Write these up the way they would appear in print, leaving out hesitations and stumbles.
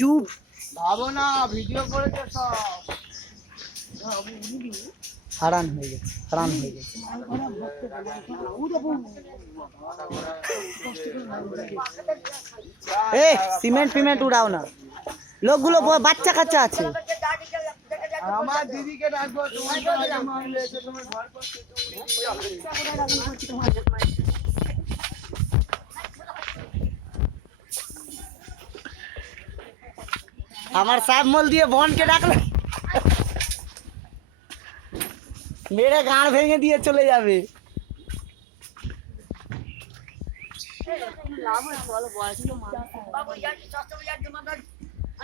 চুপ ভাবো না ভিডিও করেছে সব হারান হয়ে গেছে সিমেন্ট ফিমেন্ট উড়াও না লোকগুলো বাচ্চা কাচ্চা আছে আমার দিদিকে ডাকবো তোমার ঘর করছে আমার সাবমল দিয়ে বনকে ডাকলো মেরে গাঁড় ভেঙে দিয়ে চলে যাবে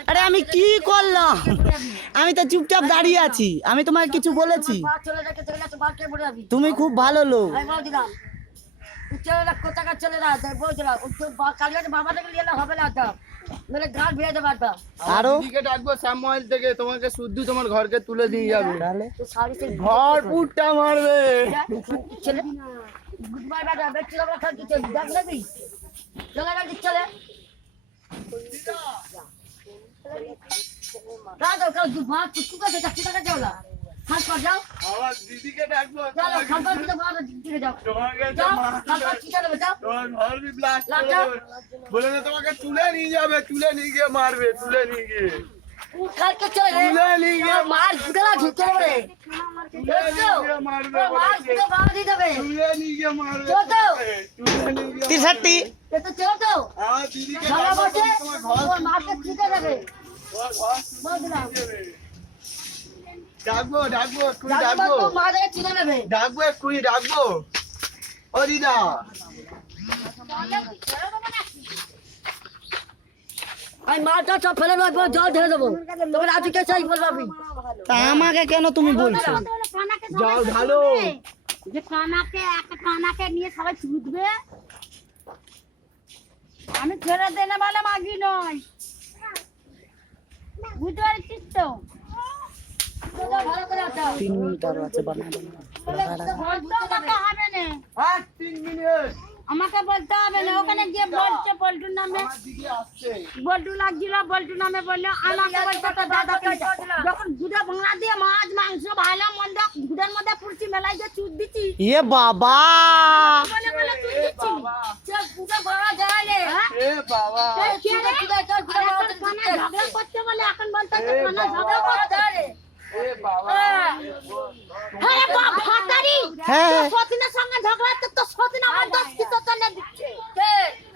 আরে আমি কি করলাম আমি তো চুপচাপ দাঁড়িয়ে আছি আমি তোমাকে কিছু বলেছি তুমি খুব ভালো লোক আরো ডাকবো শ্যামল থেকে তোমাকে শুদ্ধ তোমার ঘরকে তুলে দিয়ে যাবে ঘর পুটটা মারবে দিদিকে ডাকবো বলে তোমাকে তুলে নিয়ে যাবে তুলে নিয়ে গিয়ে মারবে তুলে নিয়ে গিয়ে ডাকবো এক্ষুনি ডাকবো ও দিদা আমি মালটা সব ফেলে দেবো জল ঢেলে দেবো তোমার আজকে চাই বলবি আমাকে কেন তুমি বলছো জল ঢালো যে কানাকে নিয়ে সবাই ছুটবে আমি ছেড়ে দেনে বলে মাগি নয় বুঝতে পারছিস তো 3 মিনিট আর আছে বানাবো হবে না 3 মিনিট আমাকে বলতে হবে না ওখানে গিয়ে বলছে বল্টুর নামে বল্টু লাগছিল বল্টু নামে বললে আমাকে বলতে তো দাদা যখন গুড়া ভাঙা দিয়ে মাছ মাংস ভালো মন্দ গুড়ের মধ্যে পুরছি মেলাই যে চুট দিচ্ছি এ বাবা বলে বলে তুই দিচ্ছি সব গুড়া ভাঙা যায় রে এ বাবা ঝগড়া করতে বলে এখন বলতে ঝগড়া করতে রে এ বাবা আরে বাপ ভাতারি সতীনের সঙ্গে ঝগড়া তো সতীন আমার দোষ কি তো না দিচ্ছে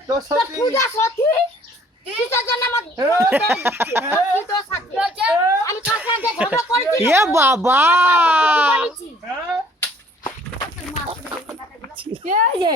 তো সত্যি পূজা সতী কিসের জন্য আমার কি তো সাথী হচ্ছে আমি কার সঙ্গে ঝগড়া করেছি এ বাবা এই যে